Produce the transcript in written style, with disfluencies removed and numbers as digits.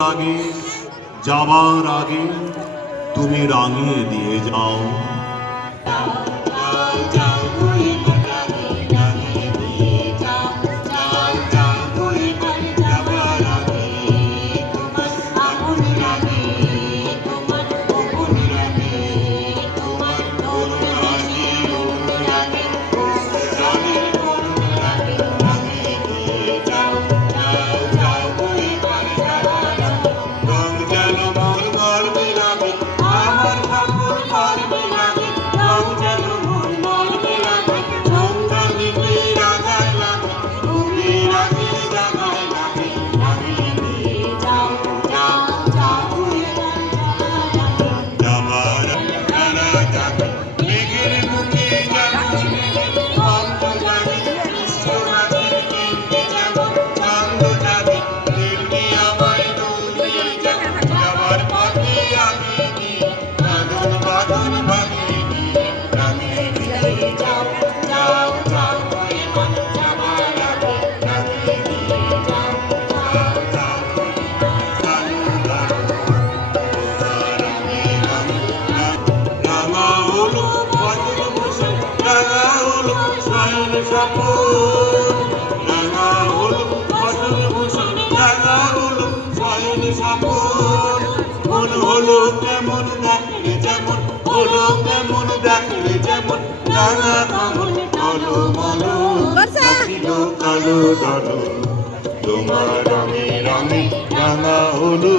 আগে যাবার আগে তুমি রাঙিয়ে দিয়ে যাও। হলো কেমন দেখলে যেমন, হলো কেমন দেখলে যেমন, রাঙা কমল কালো মলো, কালো কালো, তোমার রঙে রঙে রাঙা হলো।